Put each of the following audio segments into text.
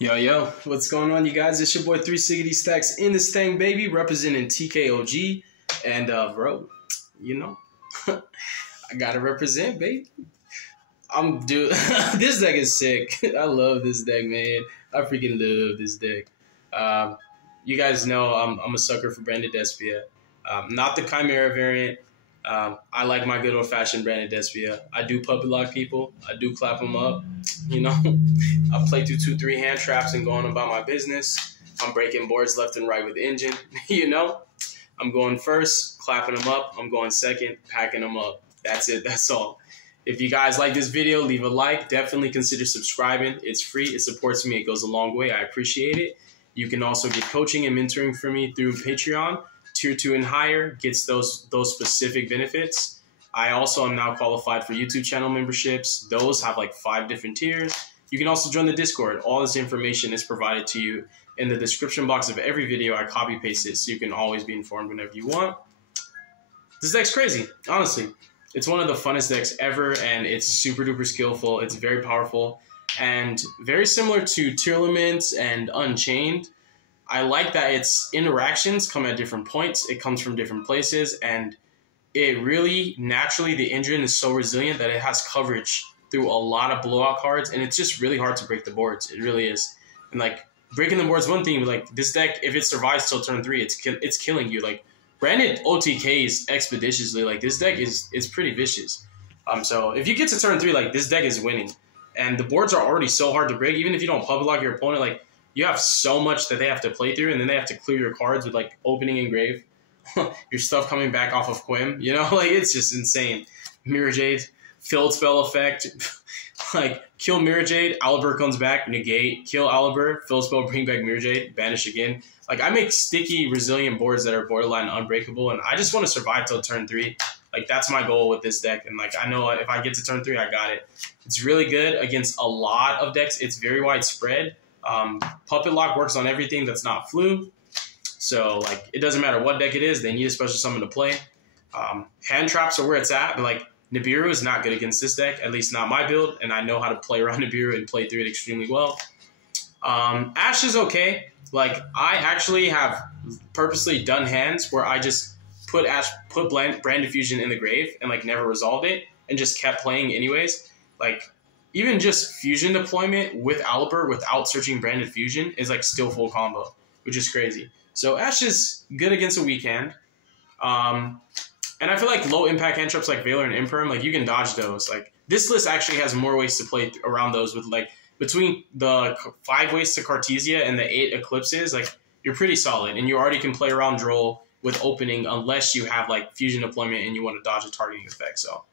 Yo, what's going on, you guys? It's your boy 360 Stacks in this thing, baby, representing TKOG. And, bro, you know, I gotta represent, baby. This deck is sick. I love this deck, man. I freaking love this deck. You guys know I'm a sucker for Branded Despia. Not the Chimera variant. I like my good old-fashioned Branded Despia. I do puppet lock people. I do clap them up. You know, I play through 2-3 hand traps and going about my business. I'm breaking boards left and right with engine. You know, I'm going first, clapping them up. I'm going second, packing them up. That's it. That's all. If you guys like this video, leave a like. Definitely consider subscribing. It's free. It supports me. It goes a long way. I appreciate it. You can also get coaching and mentoring from me through Patreon. Tier 2 and higher gets those specific benefits. I also am now qualified for YouTube channel memberships. Those have like 5 different tiers. You can also join the Discord. All this information is provided to you in the description box of every video. I copy paste it so you can always be informed whenever you want. This deck's crazy, honestly. It's one of the funnest decks ever, and it's super duper skillful. It's very powerful and very similar to Tearlaments and Unchained. I like that its interactions come at different points. It comes from different places, and it really, naturally, the engine is so resilient that it has coverage through a lot of blowout cards, and it's just really hard to break the boards. It really is. And, like, breaking the board's one thing, but, like, this deck, if it survives till turn 3, it's killing you. Like, Branded OTKs expeditiously. Like, this deck is pretty vicious. So if you get to turn 3, like, this deck is winning. And the boards are already so hard to break. Even if you don't public lock your opponent, like, you have so much that they have to play through, and then they have to clear your cards with, like, opening engrave. Your stuff coming back off of Quim, you know? Like, it's just insane. Mirror Jade, Field Spell Effect. Like, kill Mirror Jade, Aliber comes back, negate. Kill Aliber, Field Spell, bring back Mirror Jade, banish again. Like, I make sticky, resilient boards that are borderline unbreakable, and I just want to survive till turn 3. Like, that's my goal with this deck, and, like, I know if I get to turn 3, I got it. It's really good against a lot of decks. It's very widespread. Puppet Lock works on everything that's not flu. So, like, it doesn't matter what deck it is, they need a special summon to play. Hand traps are where it's at, but, like, Nibiru is not good against this deck, at least not my build, and I know how to play around Nibiru and play through it extremely well. Ash is okay. Like, I actually have purposely done hands where I just put Branded Fusion in the grave and, like, never resolved it and just kept playing anyways. Like, even just Fusion deployment with Aliber without searching Branded Fusion is, like, still full combo, which is crazy. So Ash is good against a weak hand. And I feel like low impact hand traps like Valor and Imperm, like, you can dodge those. Like, this list actually has more ways to play around those with, like, between the 5 ways to Cartesia and the 8 Eclipses, like, you're pretty solid. And you already can play around Droll with opening unless you have, like, Fusion deployment and you want to dodge a targeting effect. So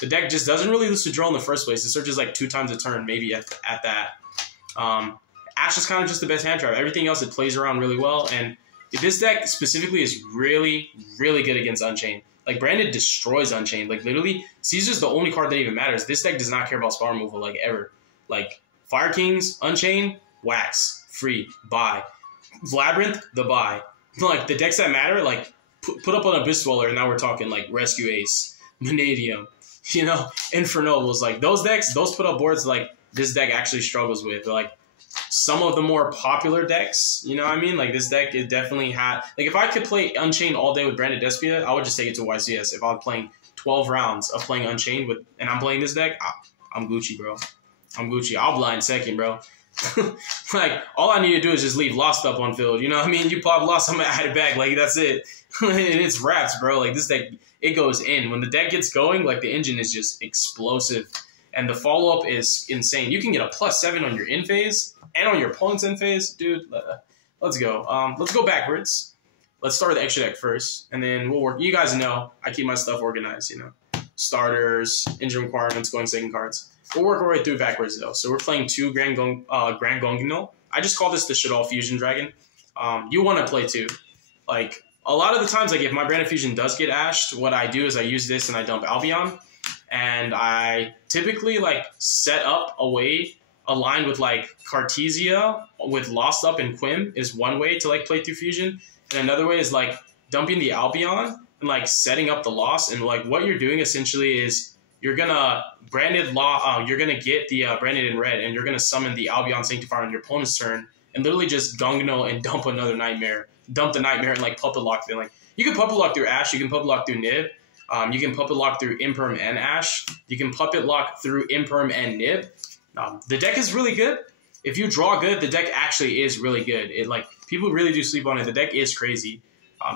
the deck just doesn't really lose to Droll in the first place. It searches, like, 2 times a turn, maybe at that. Ash is kind of just the best hand trap. Everything else, it plays around really well. And this deck specifically is really, really good against Unchained. Like, Branded destroys Unchained. Like, literally, Caesar's the only card that even matters. This deck does not care about spell removal, like, ever. Like, Fire Kings, Unchained, wax, free, buy. Labyrinth, the buy. Like, the decks that matter, like, put up an Abyss Dweller, and now we're talking, like, Rescue Ace, Vanadium, you know, Infernobles. Like, those decks, those put up boards, like, this deck actually struggles with. Like, some of the more popular decks, you know what I mean? Like, this deck, it definitely had... Like, if I could play Unchained all day with Branded Despia, I would just take it to YCS. If I'm playing 12 rounds of playing Unchained with, and I'm playing this deck, I'm Gucci, bro. I'm Gucci. I'll blind second, bro. Like, all I need to do is just leave Lost up on field. You know what I mean? You pop Lost, I'm going to add it back. Like, that's it. And it's wraps, bro. Like, this deck, it goes in. When the deck gets going, like, the engine is just explosive. And the follow-up is insane. You can get a +7 on your in phase and on your opponent's in phase. Dude, let's go. Let's go backwards. Let's start with the extra deck first, and then we'll work. You guys know I keep my stuff organized, you know. Starters, engine requirements, going second cards. We'll work our way through backwards, though. So we're playing 2 Grand Gonginol. I just call this the Shaddoll Fusion Dragon. You want to play 2. Like, a lot of the times, like, if my Branded Fusion does get ashed, what I do is I use this and I dump Albion. And I typically, like, set up a way aligned with, like, Cartesia with Lost Up and Quim is one way to, like, play through Fusion. And another way is, like, dumping the Albion and, like, setting up the Lost. And, like, what you're doing essentially is you're gonna you're gonna get the branded in red, and you're gonna summon the Albion Sanctifier on your opponent's turn, and literally just Gungno and dump another Nightmare, dump the Nightmare and like Puppet Lock. Then like you can Puppet Lock through Ash, you can Puppet Lock through Nib, you can Puppet Lock through Imperm and Ash, you can Puppet Lock through Imperm and Nib. The deck is really good. If you draw good, the deck actually is really good. It like people really do sleep on it. The deck is crazy.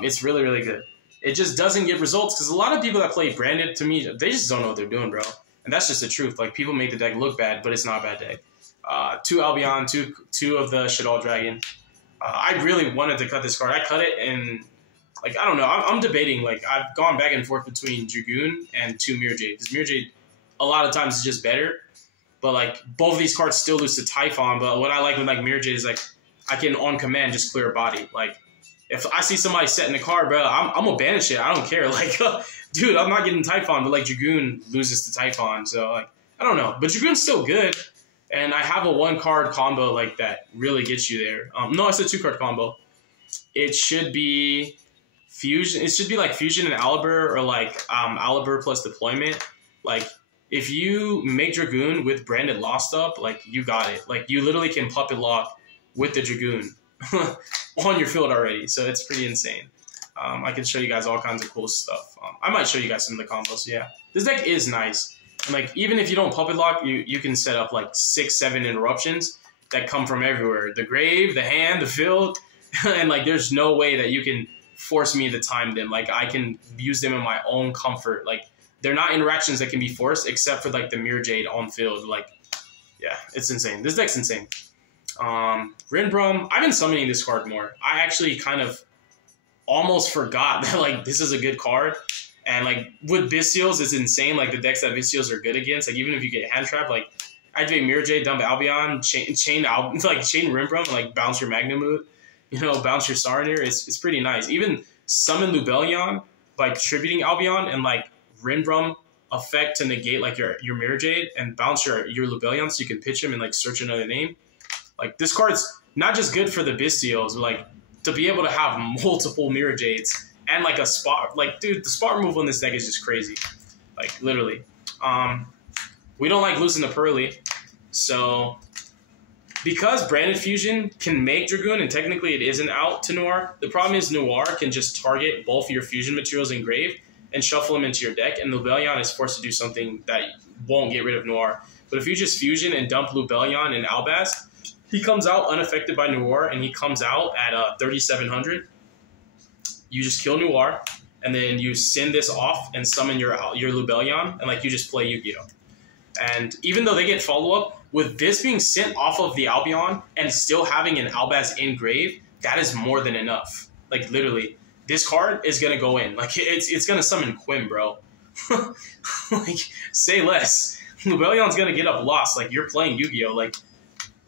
It's really, really good. It just doesn't get results because a lot of people that play branded, to me, they just don't know what they're doing, bro. And that's just the truth. Like people make the deck look bad, but it's not a bad deck. 2 Albion, two of the Shaddoll Dragon. I really wanted to cut this card. I cut it and like I don't know. I'm debating. Like I've gone back and forth between Dragoon and 2 Mirror Jade because Mirror Jade a lot of times is just better. But like both of these cards still lose to Typhon. But what I like with like Mirror Jade is like I can on command just clear a body. Like if I see somebody setting a card, bro, I'm gonna banish it. I don't care. Like, dude, I'm not getting Typhon, but like Dragoon loses to Typhon. So like I don't know. But Dragoon's still good. And I have a 1-card combo like that really gets you there. No, it's a 2-card combo. It should be Fusion. It should be like Fusion and Aliber or like Aliber plus Deployment. Like if you make Dragoon with Branded Lost Up, like you got it. Like you literally can Puppet Lock with the Dragoon on your field already. So it's pretty insane. I can show you guys all kinds of cool stuff. I might show you guys some of the combos. Yeah, this deck is nice. And like even if you don't Puppet Lock, you can set up like 6-7 interruptions that come from everywhere. The grave, the hand, the field. And like there's no way that you can force me to time them. Like I can use them in my own comfort. Like they're not interactions that can be forced except for like the Mirror Jade on field. Like, yeah, it's insane. This deck's insane. Rinbrum, I've been summoning this card more. I actually kind of almost forgot that like this is a good card. And like with Bystials, it's insane. Like the decks that Bystials are good against, like even if you get hand trap, like activate Mirror Jade, dump Albion, chain Rinbrum, and like bounce your Magnemute, bounce your Saronir. It's pretty nice. Even summon Lubellion by tributing Albion and like Rinbrum effect to negate like your Mirror Jade and bounce your Lubellion so you can pitch him and like search another name. Like this card's not just good for the Bystials, but like to be able to have multiple Mirror Jades and like a spot. Like dude, the spot removal in this deck is just crazy. Like literally. We don't like losing to Pearly. So because Branded Fusion can make Dragoon and technically it isn't out to Noir, the problem is Noir can just target both your fusion materials in Grave and shuffle them into your deck, and Lubellion is forced to do something that won't get rid of Noir. But if you just fusion and dump Lubellion and Albaz, he comes out unaffected by Noir, and he comes out at 3,700. You just kill Noir, and then you send this off and summon your Lubellion, and like you just play Yu-Gi-Oh! And even though they get follow-up, with this being sent off of the Albion and still having an Albaz in Grave, that is more than enough. Like literally. This card is going to go in. Like, it's going to summon Quim, bro. Like, say less. Lubellion's going to get up lost. Like, you're playing Yu-Gi-Oh! Like,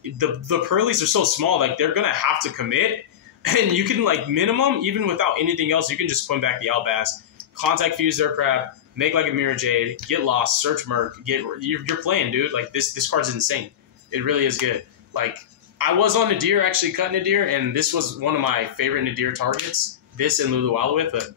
the Pearlies are so small, like, they're going to have to commit. And you can, like, minimum, even without anything else, you can just Quim back the Albaz, contact fuse their crap, make, like, a Mirror Jade, get lost, search Merc, you're playing, dude. Like, this card's insane. It really is good. Like, I was on Nadir, actually cut Nadir, and this was one of my favorite Nadir targets. This and Lulu Alowith, but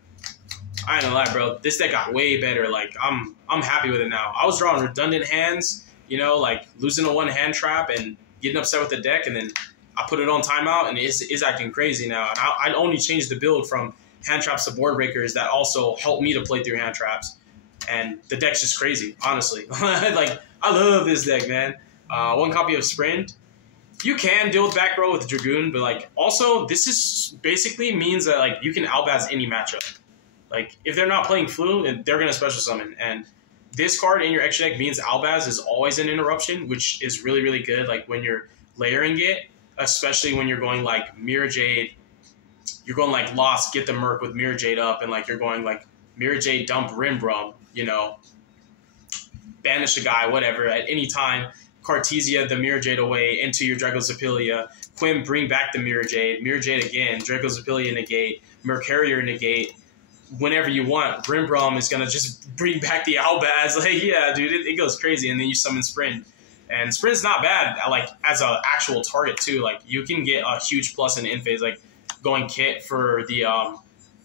I ain't gonna lie, bro. This deck got way better. Like I'm happy with it now. I was drawing redundant hands, like losing a 1-hand trap and getting upset with the deck, and then I put it on timeout, and it's acting crazy now. And I only changed the build from hand traps to board breakers that also helped me to play through hand traps, and the deck's just crazy, honestly. Like I love this deck, man. 1 copy of Sprint. You can deal with back row with Dragoon, but like also this is basically means that like you can Albaz any matchup. Like if they're not playing Flu, they're gonna special summon. And this card in your extra deck means Albaz is always an interruption, which is really, really good. Like when you're layering it, especially when you're going like Mirror Jade, you're going like Lost, get the Merc with Mirror Jade up, and like you're going like Mirror Jade dump Rinbrum, banish a guy, whatever, at any time. Cartesia, the Mirror Jade away into your Dracozapilia. Quim, bring back the Mirror Jade again. Dracozapilia negate. Mercurier negate. Whenever you want, Rinbrum is going to just bring back the Albaz. Like, yeah, dude, it goes crazy. And then you summon Sprint. And Sprint's not bad, like, as an actual target, too. Like, you can get a huge plus in the end phase, like, going Kit for the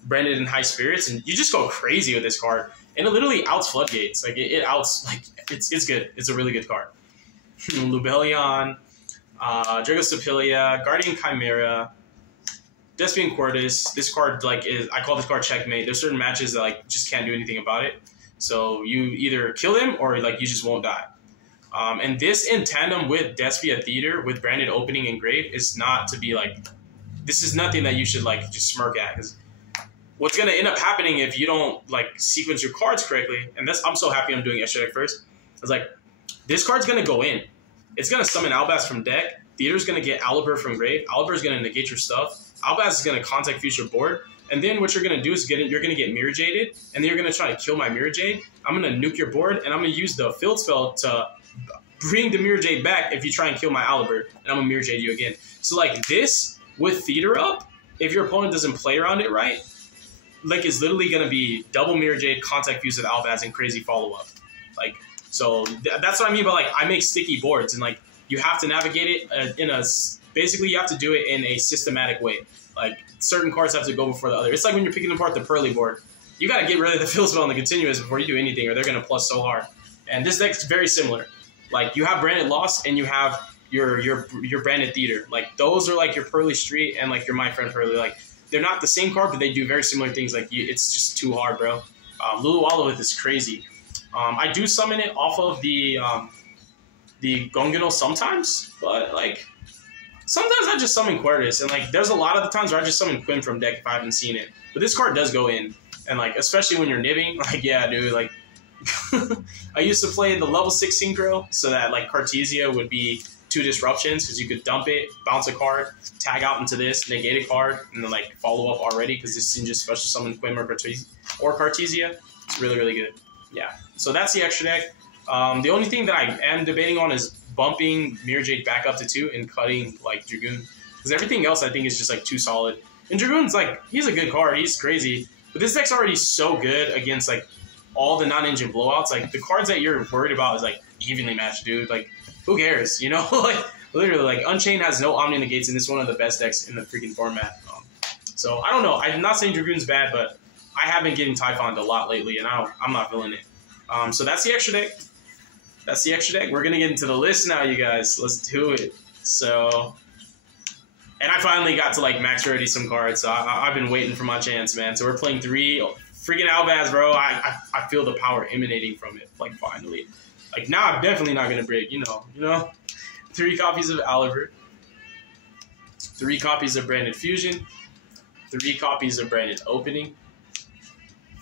Branded and High Spirits. And you just go crazy with this card. and it literally outs floodgates. Like it outs, like it's good. It's a really good card. Lubellion, Dragosophilia, Guardian Chimera, Despian Quartus. This card I call this card checkmate. There's certain matches that like just can't do anything about it. So you either kill him or like you just won't die. And this in tandem with Despia Theater with branded opening and grave is not to be like, this is nothing that you should like just smirk at, because what's going to end up happening if you don't like sequence your cards correctly, and I'm so happy I'm doing extra deck first, it's like this card's going to go in. It's going to summon Albaz from deck. Theater's going to get Albaz from grave. Albaz is going to negate your stuff. Albaz is going to contact future board. And then what you're going to do is you're going to get Mirror Jaded, and then you're going to try to kill my Mirror Jade. I'm going to nuke your board, and I'm going to use the field spell to bring the Mirror Jade back if you try and kill my Albert, and I'm going to Mirror Jade you again. So like this, with Theater up, if your opponent doesn't play around it right, like it's literally going to be double Mirror Jade, contact fuse with Albaz, and crazy follow-up. Like, so that's what I mean by like, I make sticky boards, and like, you have to navigate it basically you have to do it in a systematic way. Like, certain cards have to go before the other. It's like when you're picking apart the Pearly board. You got to get rid of the field spell and the continuous before you do anything, or they're going to plus so hard. And this deck's very similar. Like, you have Branded Lost, and you have your Branded Theater. Like, those are like your Pearly Street and like your My Friend Pearly. Like, they're not the same card, but they do very similar things. Like, it's just too hard, bro. Lulu Oliveth is crazy. I do summon it off of the Gonganol sometimes, but like, sometimes I just summon Quartus, and like there's a lot of the times where I just summon Quinn from deck if I haven't seen it. But this card does go in, and like especially when you're nibbing, like yeah, dude, like I used to play the level 6 synchro so that like Cartesia would be 2 disruptions because you could dump it, bounce a card, tag out into this, negate a card, and then like follow up already because this can just special summon Quinn or Cartesia. It's really, really good. Yeah, so that's the extra deck. The only thing that I am debating on is bumping Mirror Jade back up to 2 and cutting like Dragoon, because everything else I think is just like too solid. And Dragoon's like, he's a good card, he's crazy, but this deck's already so good against like all the non-engine blowouts. Like the cards that you're worried about is like evenly matched, dude. Like who cares, you know? Like literally, like Unchained has no Omni Negates, and it's one of the best decks in the freaking format. So I don't know. I'm not saying Dragoon's bad, but I have been getting Typhoned a lot lately, and I'm not feeling it. So that's the extra deck. That's the extra deck. We're going to get into the list now, you guys. Let's do it. So, and I finally got to, like, max rarity some cards. So I've been waiting for my chance, man. So we're playing 3 freaking Albaz, bro. I feel the power emanating from it, like, finally. Like, now I'm definitely not going to break, you know. 3 copies of Albert. 3 copies of Branded Fusion. 3 copies of Branded Opening.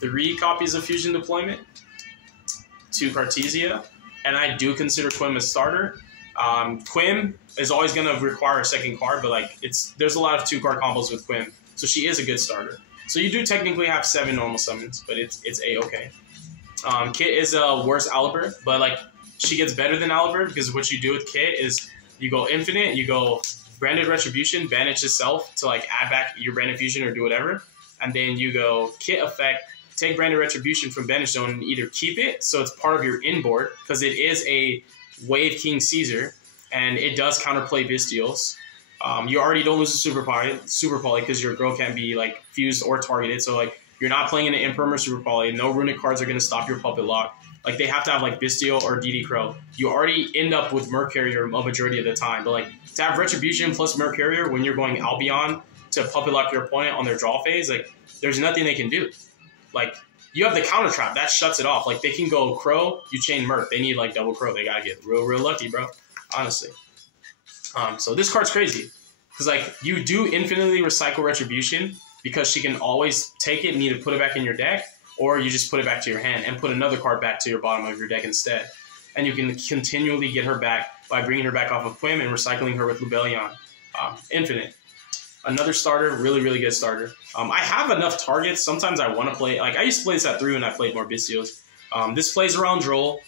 3 copies of Fusion Deployment. 2 Cartesia. And I do consider Quim a starter. Quim is always going to require a second card, but like there's a lot of 2-card combos with Quim, so she is a good starter. So you do technically have 7 normal summons, but it's a-okay. Kit is a worse Albert, but like she gets better than Albert because what you do with Kit is you go infinite, you go Branded Retribution, banish itself to like add back your Branded Fusion or do whatever, and then you go Kit effect, take Branded Retribution from Banish Zone and either keep it so it's part of your inboard because it is a Wave King Caesar and it does counterplay Bystials. You already don't lose a Super Poly because your girl can't be like fused or targeted. So like you're not playing an Imperm or Super Poly. No runic cards are going to stop your Puppet Lock. Like they have to have like Bystial or DD Crow. You already end up with Merc Carrier a majority of the time. But like to have Retribution plus Merc Carrier when you're going Albion to Puppet Lock your opponent on their draw phase, like there's nothing they can do. Like, you have the counter trap. That shuts it off. Like, they can go Crow, you chain Merc. They need, like, double Crow. They gotta get real, real lucky, bro. Honestly. So this card's crazy. Because, like, you do infinitely recycle Retribution because she can always take it and either put it back in your deck or you just put it back to your hand and put another card back to your bottom of your deck instead. And you can continually get her back by bringing her back off of Quim and recycling her with Lubellion. Infinite. Another starter, really, really good starter. I have enough targets. Sometimes I want to play. Like, I used to play this at 3 when I played more Bystials. This plays around Droll.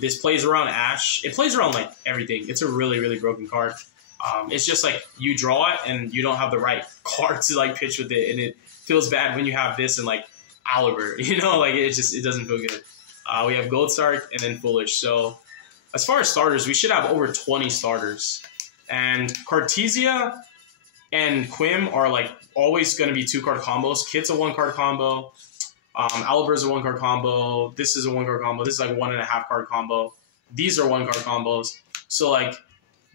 This plays around Ash. It plays around, like, everything. It's a really, really broken card. It's just, like, you draw it, and you don't have the right card to, like, pitch with it. And it feels bad when you have this and, like, Albert. You know? Like, it doesn't feel good. We have Goldstark and then Foolish. So, as far as starters, we should have over 20 starters. And Cartesia and Quim are like always going to be 2-card combos. Kit's a 1-card combo. Aliber is a 1-card combo. This is a 1-card combo. This is like 1.5 card combo. These are 1-card combos. So like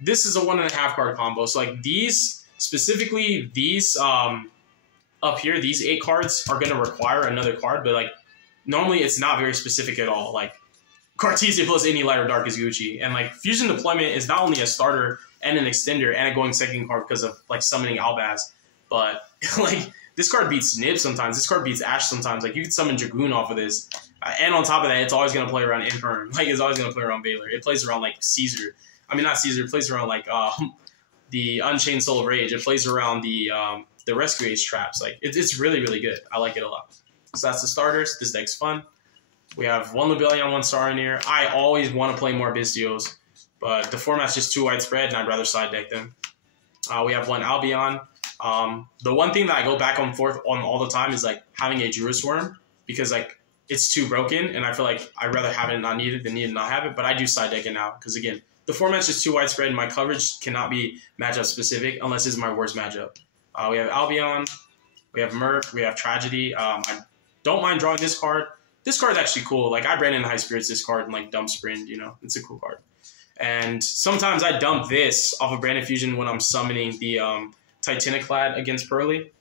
this is a 1.5 card combo. So like these specifically, these up here, these 8 cards are going to require another card, but like normally it's not very specific at all. Like Cartesia plus any light or dark is Gucci, and like Fusion Deployment is not only a starter and an extender and a going second card because of like summoning Albaz, but like this card beats Nib sometimes. This card beats Ash sometimes. Like you can summon Dragoon off of this, and on top of that, it's always going to play around Imperm. Like it's always going to play around Baylor. It plays around like Caesar. I mean not Caesar. It plays around like the Unchained Soul of Rage. It plays around the Rescue Ace traps. Like it's really really good. I like it a lot. So that's the starters. This deck's fun. We have 1 Lubellion, 1 Saronir. I always want to play more Bystios, but the format's just too widespread, and I'd rather side deck them. We have 1 Albion. The one thing that I go back and forth on all the time is like having a Druid Worm, because like it's too broken, and I feel like I'd rather have it and not need it than need it and not have it. But I do side deck it now because again, the format's just too widespread, and my coverage cannot be matchup specific unless it's my worst matchup. We have Albion. We have Merc. We have Tragedy. I don't mind drawing this card. This card is actually cool. Like, I ran in High Spirits this card and, like, dump Sprint, you know. It's a cool card. And sometimes I dump this off of Branded Fusion when I'm summoning the Titaniclad against Pearly,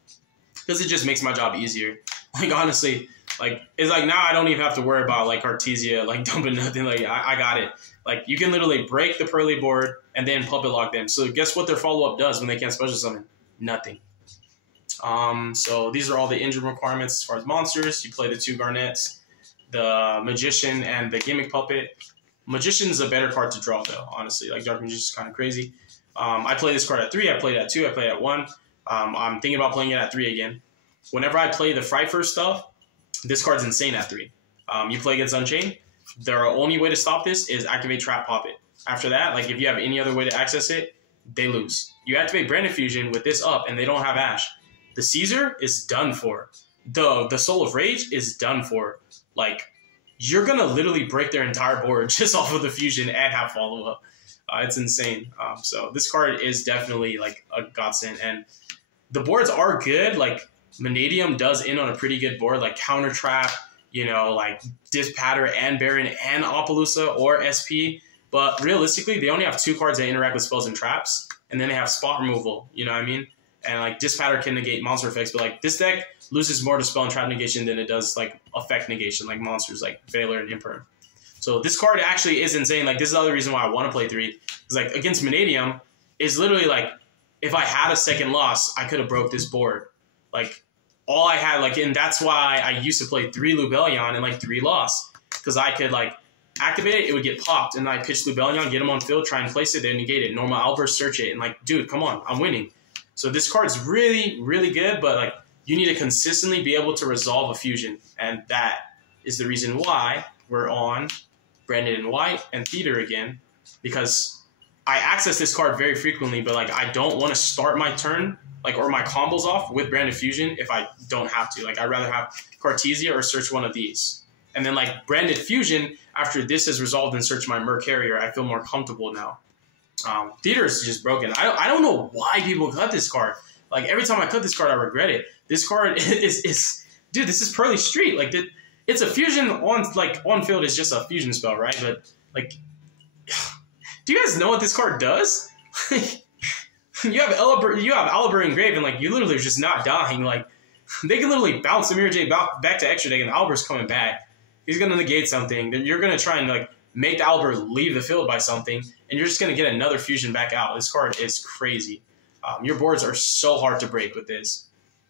because it just makes my job easier. Like, honestly, like, it's like now I don't even have to worry about, like, Cartesia, like, dumping nothing. Like, I got it. Like, you can literally break the Pearly board and then puppet lock them. So guess what their follow-up does when they can't special summon? Nothing. So these are all the engine requirements as far as monsters. You play the 2 Garnets, the Magician, and the Gimmick Puppet. Magician's a better card to draw, though, honestly. Like, Dark Magician's kind of crazy. I play this card at 3. I played it at 2. I played it at 1. I'm thinking about playing it at 3 again. Whenever I play the Fright stuff, this card's insane at 3. You play against Unchained. The only way to stop this is activate Trap Puppet. After that, like, if you have any other way to access it, they lose. You activate Branded Fusion with this up, and they don't have Ash. The Caesar is done for. The Soul of Rage is done for. Like, you're going to literally break their entire board just off of the Fusion and have follow-up. It's insane. So this card is definitely, like, a godsend. And the boards are good. Like, Vanadium does in on a pretty good board. Like, Counter Trap, you know, like, Dispatter and Baron and Appaloosa or SP. But realistically, they only have 2 cards that interact with spells and traps. And then they have Spot Removal, you know what I mean? And, like, Dispatter can negate monster effects. But, like, this deck loses more to spell and trap negation than it does, like, effect negation, like monsters like Valor and Imperm. So this card actually is insane. Like, this is the other reason why I want to play 3. Because, like, against Vanadium, is literally, like, if I had a second loss, I could have broke this board. Like, all I had, like, and that's why I used to play 3 Lubellion and, like, 3 loss. Because I could, like, activate it, it would get popped, and I pitch Lubellion, get him on field, try and place it, then negate it. Normal Albert, search it, and, like, dude, come on, I'm winning. So this card's really, really good, but, like, you need to consistently be able to resolve a fusion, and that is the reason why we're on Branded in White and Theater again, because I access this card very frequently, but, like, I don't want to start my turn, like, or my combos off with Branded Fusion if I don't have to. Like, I'd rather have Cartesia or search one of these. And then, like, Branded Fusion, after this is resolved and search my Merc Carrier, I feel more comfortable now. Theater is just broken. I don't know why people cut this card. Like, every time I cut this card, I regret it. This card is dude, this is Pearly Street. Like, it's a fusion on field is just a fusion spell, right? But, like, do you guys know what this card does? you have Aliber engraved, and, like, you literally are just not dying. Like, they can literally bounce the Mirror Jade back to extra deck, and Alber's coming back. He's gonna negate something. You're gonna try and, like, make the Albert leave the field by something, and you're just going to get another fusion back out. This card is crazy. Your boards are so hard to break with this.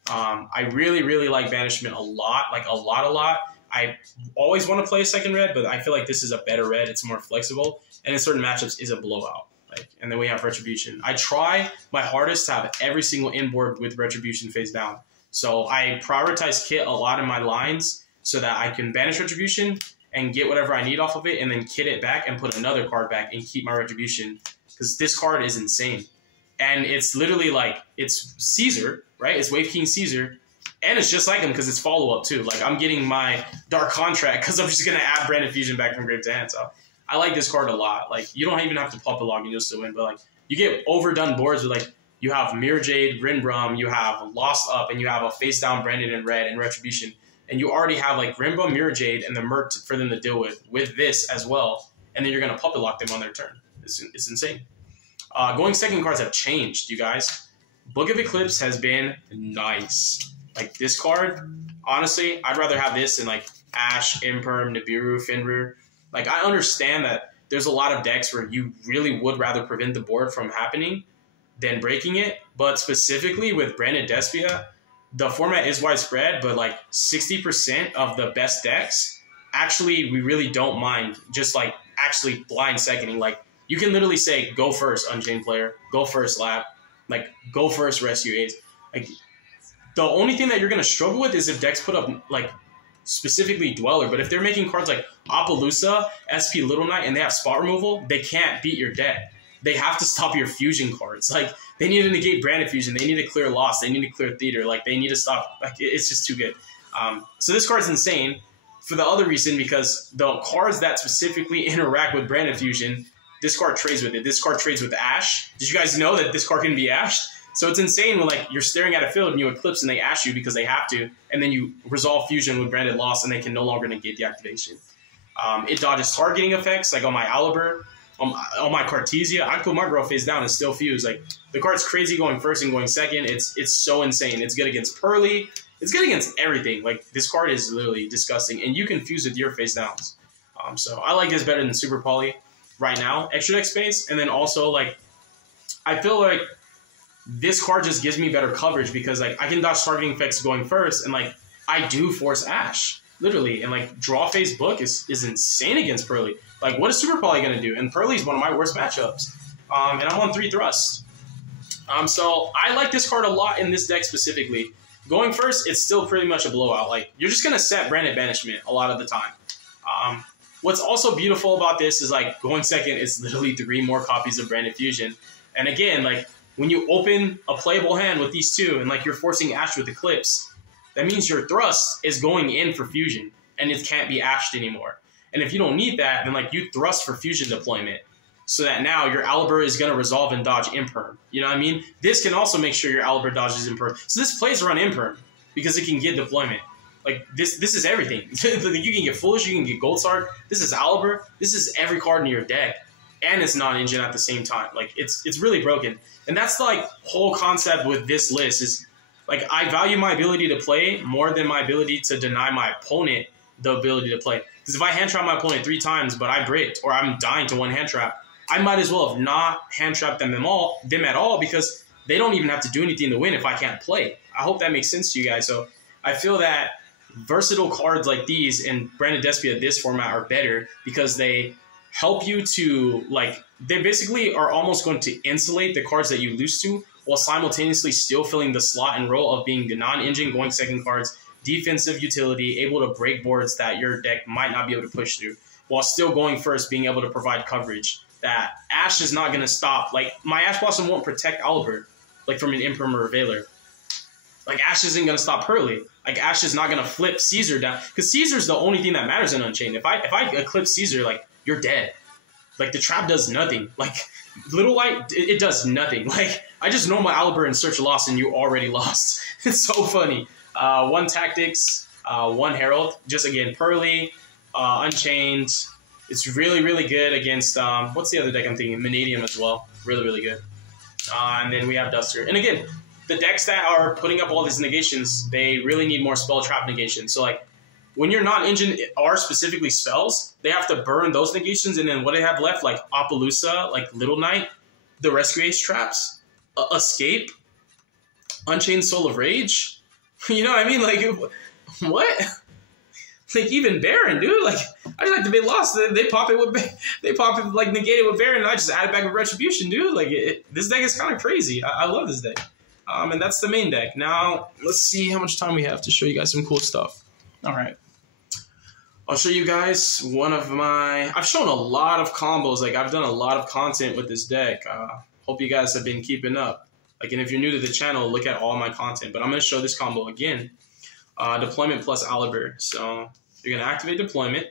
I really, really like Banishment a lot, like a lot. I always want to play a second red, but I feel like this is a better red. It's more flexible, and in certain matchups is a blowout. Like, and then we have Retribution. I try my hardest to have every single inboard with Retribution face down. So I prioritize Kit a lot in my lines so that I can banish Retribution and get whatever I need off of it, and then kit it back and put another card back and keep my Retribution, because this card is insane. And it's literally like, it's Caesar, right? It's Wave King Caesar, and it's just like him because it's follow-up too. Like, I'm getting my Dark Contract because I'm just going to add Branded Fusion back from grave to hand. So I like this card a lot. Like, you don't even have to puppet log and you'll still win, but, like, you get overdone boards with, like, you have Mirror Jade, Rinbrum, you have Lost Up, and you have a face-down Branded in red and Retribution, and you already have like Rainbow Mirror Jade and the Merc for them to deal with this as well, and then you're going to puppet lock them on their turn. It's insane. Going second cards have changed, you guys. Book of Eclipse has been nice. Like this card, honestly, I'd rather have this than like Ash, Imperm, Nibiru, Fenrir. Like I understand that there's a lot of decks where you really would rather prevent the board from happening than breaking it, but specifically with Branded Despia, the format is widespread, but like 60% of the best decks, actually, we really don't mind just like actually blind seconding. Like you can literally say, go first, Unchained player, go first, Lap, like go first, Rescue Ace. Like the only thing that you're going to struggle with is if decks put up like specifically Dweller, but if they're making cards like Appaloosa, SP Little Knight, and they have spot removal, they can't beat your deck. They have to stop your fusion cards. Like they need to negate Branded Fusion. They need to clear Lost. They need to clear Theater. Like they need to stop. Like it's just too good. So this card's insane for the other reason because the cards that specifically interact with Branded Fusion, this card trades with it. This card trades with Ash. Did you guys know that this card can be ashed? So it's insane when like you're staring at a field and you Eclipse and they ash you because they have to, and then you resolve Fusion with Branded Lost and they can no longer negate the activation. It dodges targeting effects like on my Aliber. On my Cartesia, I put my girl face down and still fuse. Like the card's crazy going first and going second. It's so insane. It's good against Pearly. It's good against everything. Like this card is literally disgusting, and you can fuse with your face downs. So I like this better than Super Poly right now. Extra deck space, and then also like I feel like this card just gives me better coverage because like I can dodge targeting effects going first, and like I do force Ash literally, and like draw phase book is insane against Pearly. Like, what is Super Poly going to do? And Pearly is one of my worst matchups. And I'm on 3 thrusts. So I like this card a lot in this deck specifically. Going first, it's still pretty much a blowout. Like, you're just going to set Branded Banishment a lot of the time. What's also beautiful about this is, like, going second is literally 3 more copies of Branded Fusion. And again, like, when you open a playable hand with these 2 and, like, you're forcing Ash with Eclipse, that means your thrust is going in for Fusion. And it can't be ashed anymore. And if you don't need that, then like you thrust for fusion deployment so that now your Aliber is going to resolve and dodge Imperm. You know what I mean? This can also make sure your Aliber dodges Imperm. So this plays around Imperm because it can get deployment. Like this is everything. You can get Foolish, you can get Gold Sard. This is Aliber. This is every card in your deck. And it's non-engine at the same time. Like it's really broken. And that's the like whole concept with this list is like I value my ability to play more than my ability to deny my opponent the ability to play. Because if I hand trap my opponent 3 times, but I bricked or I'm dying to 1 hand trap, I might as well have not hand trapped them at all because they don't even have to do anything to win if I can't play. I hope that makes sense to you guys. So I feel that versatile cards like these in Branded Despia this format are better because they help you to like they basically are almost going to insulate the cards that you lose to while simultaneously still filling the slot and role of being the non-engine going second cards, defensive utility, able to break boards that your deck might not be able to push through, while still going first, being able to provide coverage that Ash is not going to stop. Like, my Ash Blossom won't protect Oliver, like, from an Imperm or a Veiler. Like, Ash isn't going to stop Pearly. Like, Ash is not going to flip Caesar down. Because Caesar's the only thing that matters in Unchained. If I Eclipse Caesar, like, you're dead. Like, the trap does nothing. Like, Little Light, it does nothing. Like, I just know my Oliver and Search lost, and you already lost. It's so funny. 1 Tactics, 1 Herald. Just, again, Pearly, Unchained. It's really, really good against, what's the other deck I'm thinking? Vanadium as well. Really, really good. And then we have Duster. And again, the decks that are putting up all these negations, they really need more spell trap negations. So, like, when you're not engine are specifically spells, they have to burn those negations, and then what they have left, like Appaloosa, like Little Knight, the Rescue Ace traps, Escape, Unchained Soul of Rage. You know what I mean? Like, what? Like, even Baron, dude. Like, I just like to be lost. They pop it like negate it with Baron, and I just add it back with Retribution, dude. Like, this deck is kind of crazy. I love this deck. And that's the main deck. Now, let's see how much time we have to show you guys some cool stuff. All right. I'll show you guys one of my... I've shown a lot of combos. Like, I've done a lot of content with this deck. Hope you guys have been keeping up. Like, and if you're new to the channel, look at all my content. But I'm going to show this combo again. Deployment plus Aliber. So, you're going to activate Deployment.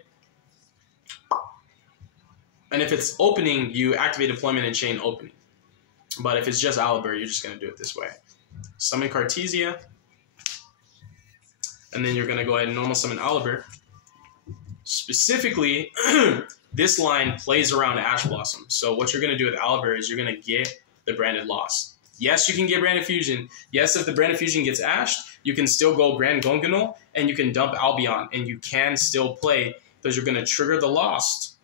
And if it's opening, you activate Deployment and chain opening. But if it's just Aliber, you're just going to do it this way. Summon Cartesia. and then you're going to go ahead and normal summon Oliver. Specifically, this line plays around Ash Blossom. So what you're going to do with Oliver is you're going to get the Branded Lost. Yes, you can get Branded Fusion. Yes, if the Branded Fusion gets ashed, you can still go Grand Gonganol, and you can dump Albion, and you can still play because you're going to trigger the Lost.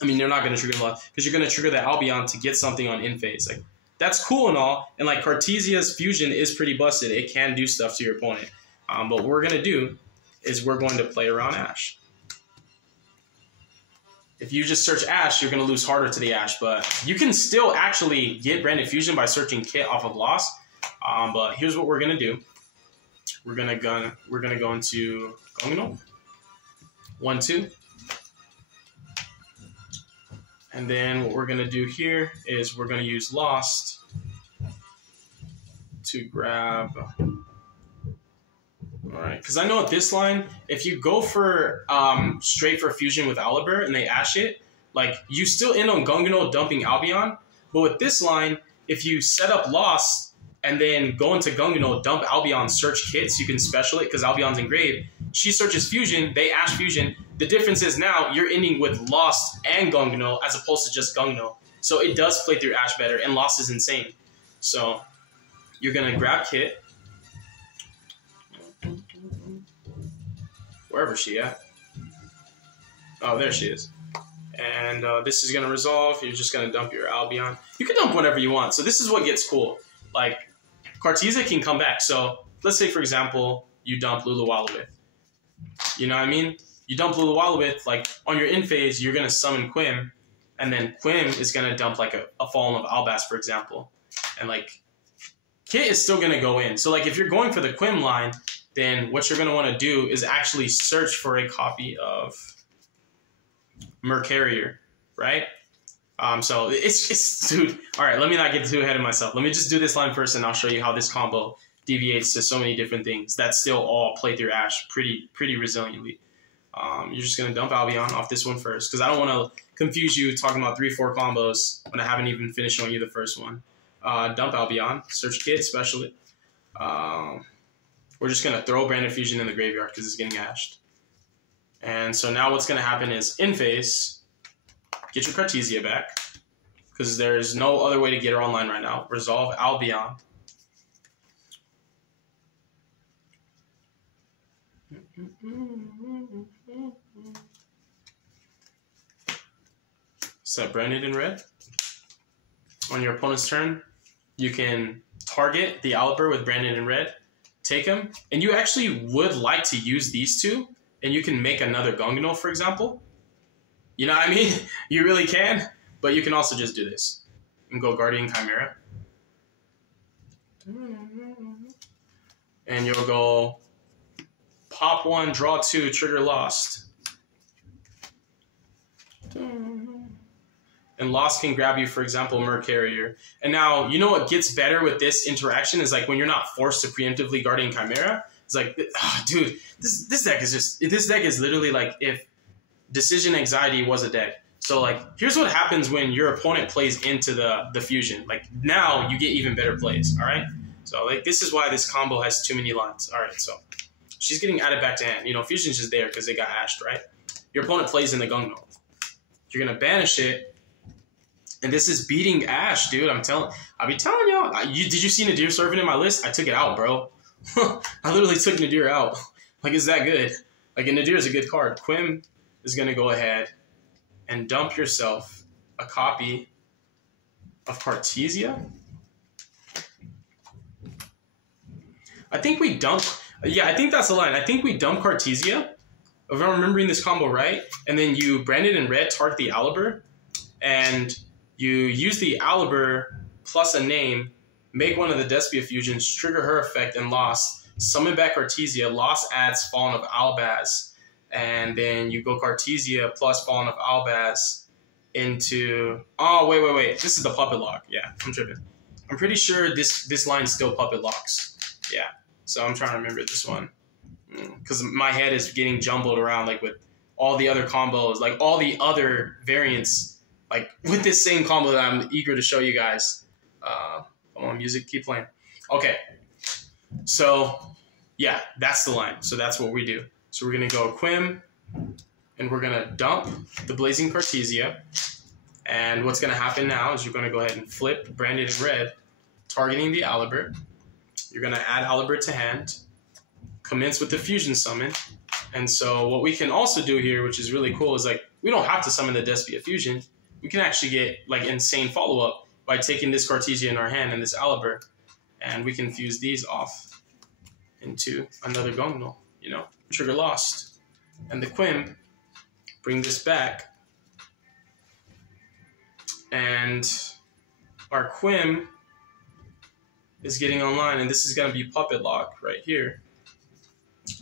I mean, you're not going to trigger the Lost because you're going to trigger the Albion to get something on in phase. Like, that's cool and all, and like Cartesia's Fusion is pretty busted. It can do stuff to your opponent. But what we're going to do is we're going to play around Ash. If you just search Ash, you're going to lose harder to the Ash, but you can still actually get Branded Fusion by searching Kit off of Lost. But here's what we're going to do. We're going to go into Gonganol. 1, 2. And then what we're going to do here is we're going to use Lost to grab... All right, because I know at this line, if you go for straight for Fusion with Oliver and they ash it, like you still end on Gonganol dumping Albion. But with this line, if you set up Lost and then go into Gonganol, dump Albion, search Kit, so you can special it because Albion's engraved. She searches Fusion, they ash Fusion. The difference is now you're ending with Lost and Gonganol as opposed to just Gonganol. So it does play through Ash better, and Lost is insane. So you're going to grab Kit. Wherever she at. Oh, there she is. And this is going to resolve. You're just going to dump your Albion. You can dump whatever you want. So this is what gets cool. Like, Cartesia can come back. So let's say, for example, you dump Luluwalawith. You know what I mean? You dump Luluwalawith, like, on your in phase, you're going to summon Quim. And then Quim is going to dump, like, a Fallen of Albas, for example. And, like, Kit is still going to go in. So, like, if you're going for the Quim line, then what you're going to want to do is actually search for a copy of Mercarrier, right? So it's dude, all right, let me not get too ahead of myself. Let me just do this line first, and I'll show you how this combo deviates to so many different things that still all play through Ash pretty resiliently. You're just going to dump Albion off this one first, because I don't want to confuse you talking about 3-4 combos when I haven't even finished showing you the first one. Dump Albion, search Kit, special it. We're just going to throw Branded Fusion in the graveyard because it's getting ashed. And so now what's going to happen is, in phase, get your Cartesia back because there's no other way to get her online right now. Resolve Albion. Set Branded in red. On your opponent's turn, you can target the Oliver with Branded in red. Take them, and you actually would like to use these two, and you can make another Gonganol, for example. You know what I mean? You really can, but you can also just do this and go Guardian Chimera. And you'll go pop 1, draw 2, trigger Lost. And Lost can grab you, for example, Mercarrier. And now, you know what gets better with this interaction is like when you're not forced to preemptively Guardian Chimera. It's like, dude, this deck is literally like if Decision Anxiety was a deck. So like, here's what happens when your opponent plays into the fusion. Like now you get even better plays, all right? So like this is why this combo has too many lines. All right, so she's getting added back to hand. You know, fusion's just there because they got ashed, right? Your opponent plays in the Gonganol. You're gonna banish it. And this is beating Ash, dude. I'll be telling y'all. Did you see Nadir Servant in my list? I took it out, bro. I literally took Nadir out. Like, it's that good. Like, and Nadir is a good card. Quim is going to go ahead and dump yourself a copy of Cartesia. I think we dump... Yeah, I think that's the line. I think we dump Cartesia, if I'm remembering this combo right, and then you Branded in red, target the Oliver, and... you use the Oliver plus a name, make one of the Despia fusions, trigger her effect and Lost, summon back Cartesia, Lost adds Fallen of Albaz, and then you go Cartesia plus Fallen of Albaz into... Oh, wait. This is the puppet lock. Yeah, I'm tripping. I'm pretty sure this line still puppet locks. Yeah, so I'm trying to remember this one. Because my head is getting jumbled around like with all the other combos, like all the other variants, like with this same combo that I'm eager to show you guys. Come on, music, keep playing. Okay, so Yeah, that's the line. So that's what we do. So we're going to go Quim, and we're going to dump the Blazing Cartesia. And what's going to happen now is you're going to go ahead and flip Branded in red, targeting the Albert. You're going to add Albert to hand, commence with the Fusion Summon. And so what we can also do here, which is really cool, is like we don't have to summon the Despia Fusion. We can actually get like insane follow-up by taking this Cartesia in our hand and this Albert, and we can fuse these off into another Gungnul, you know, trigger lost. And the Quim, bring this back, and our Quim is getting online, and this is going to be Puppet Lock right here.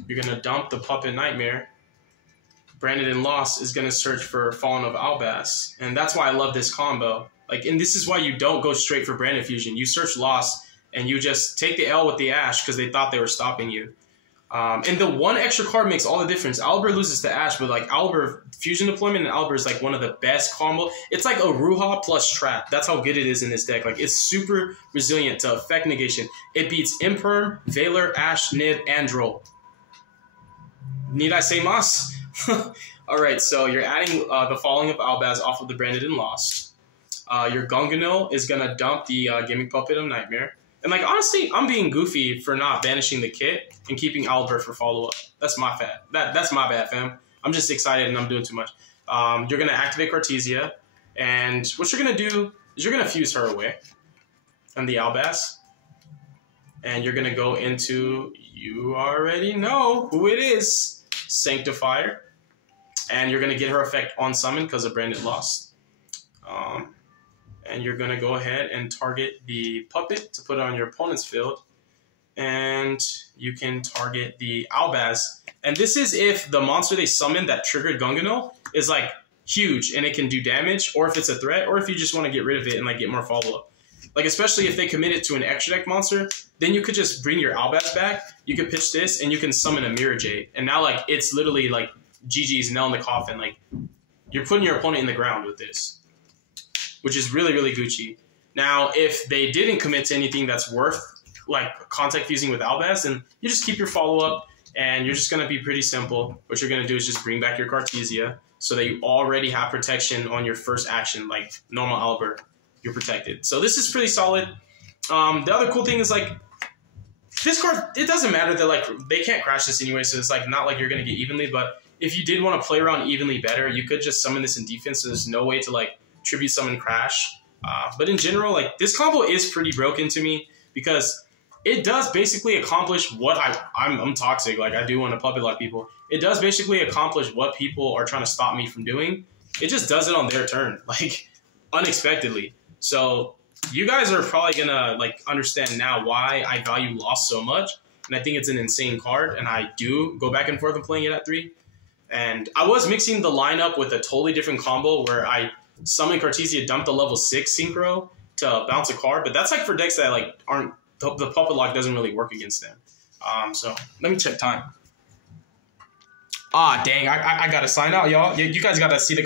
You're going to dump the Puppet Nightmare. Branded and Lost is going to search for Fallen of Albas, and that's why I love this combo. Like, and this is why you don't go straight for Branded Fusion. You search Lost, and you just take the L with the Ash because they thought they were stopping you. And the one extra card makes all the difference. Albert loses to Ash, but like Albert Fusion Deployment and Albert is like one of the best combo. It's like a Ruha plus Trap. That's how good it is in this deck. Like, it's super resilient to effect negation. It beats Imperm, Valor, Ash, Nib, and Droll. Need I say mas? All right, so you're adding the Falling of Albaz off of the Branded and Lost. Your Gunganil is going to dump the Gimmick Puppet of Nightmare. And, like, honestly, I'm being goofy for not banishing the kit and keeping Albert for follow-up. That's my bad. That's my bad, fam. I'm just excited and I'm doing too much. You're going to activate Cartesia. And what you're going to do is you're going to fuse her away on the Albaz. And you're going to go into, you already know who it is, Sanctifier. And you're going to get her effect on summon because of Branded Lost. And you're going to go ahead and target the Puppet to put it on your opponent's field. And you can target the Albaz. And this is if the monster they summoned that triggered Gunganil is like huge and it can do damage, or if it's a threat, or if you just want to get rid of it and like get more follow-up. Like, especially if they commit it to an extra deck monster, then you could just bring your Albaz back. You could pitch this and you can summon a Mirror Jade. And now like it's literally like GG's, nail in the coffin. Like, you're putting your opponent in the ground with this, which is really, really Gucci. Now, if they didn't commit to anything that's worth like contact fusing with Albaz, then you just keep your follow-up, and you're just going to be pretty simple. What you're going to do is just bring back your Cartesia so that you already have protection on your first action, like normal Albert, you're protected. So this is pretty solid. The other cool thing is like this card, it doesn't matter that like they can't crash this anyway, so it's like not like you're going to get evenly, but if you did want to play around evenly better, you could just summon this in defense, so there's no way to like tribute summon crash. But in general, like this combo is pretty broken to me because it does basically accomplish what I'm toxic. Like, I do want to puppet lock people. It does basically accomplish what people are trying to stop me from doing. It just does it on their turn, like unexpectedly. So you guys are probably gonna like understand now why I value Lost so much. And I think it's an insane card, and I do go back and forth and playing it at 3. And I was mixing the lineup with a totally different combo where I summon Cartesia, dump the level 6 synchro to bounce a card, but that's like for decks that like aren't the puppet lock doesn't really work against them. So let me check time. Ah, dang, I gotta sign out, y'all. You guys gotta see the